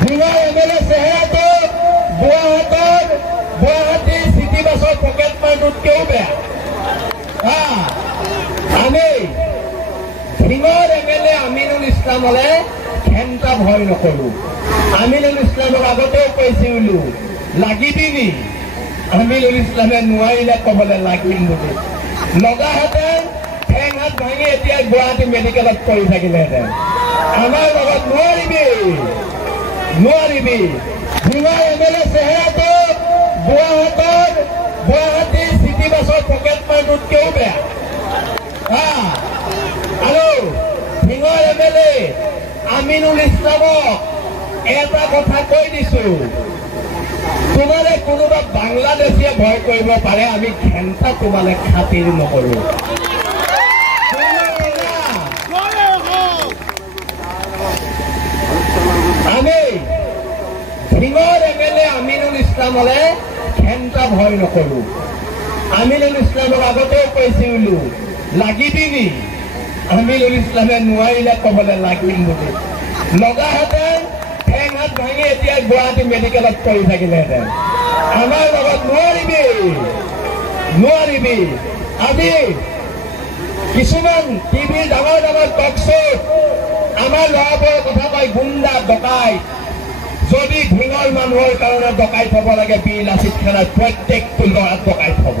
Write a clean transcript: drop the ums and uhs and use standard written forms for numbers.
ঢিঙৰ MLA চেহেৰাটো গুৱাহাটীৰ city বাছৰ পকেট মাৰটোতকৈও বেয়া। আমি ঢিঙৰ MLA আমিনুল ইছলামলে ঘেণ্টা ভয় নকৰোঁ। আমিনুল ইছলামক আগতেও কৈছিলো লাগিবি নি, আমিনুল ইছলামে নোৱাৰিলে ক'বলৈ লাগিম বুলি। লগাহেঁতেন ঠেং হাত ভাঙি এতিয়া গুৱাহাটী মেডিকেলত পৰি থাকিলেহেঁতেন। আমাৰ লগত নোৱাৰিবি। ঢিঙৰ MLA চেহেৰাটো গুৱাহাটীৰ চিটি বাছৰ পকেট মাৰটোতকৈও বেয়া। আৰু ঢিঙৰ MLA আমিনুল ইছলামক এটা কথা কৈ দিছো, তোমালে কোনোবা বাংলাদেশীয়ে ভয় কৰিব পাৰে, আমি ঘেণ্টা তোমালে খাতিৰ নকৰো। আমি ঢিঙৰ MLA আমিনুল ইছলামলে ঘেণ্টা ভয় নকৰো। আমিনুল ইছলামক আগতেও কৈছিলো লাগিবি নি, আমিনুল ইছলামে নোৱাৰিলে ক'বলৈ লাগিম বুলি। লগাহেঁতেন ঠেং হাত ভাঙি এতিয়া গুৱাহাটী মেডিকেলত পৰি থাকিলেহেঁতেন। আমাৰ লগত নোৱাৰিবি। আজি কিছুমান টিভিৰ ডাঙৰ টক শ্ব'ত আমাৰ ল'ৰাবোৰৰ কথা কয় গুণ্ডা ডকাইত। যদি ঢিঙৰ মানুহৰ কাৰণে ডকাইত হ'ব লাগে, বীৰ লাচিত খানাৰ প্ৰত্যেকটো ল'ৰাত ডকাইত হ'ব।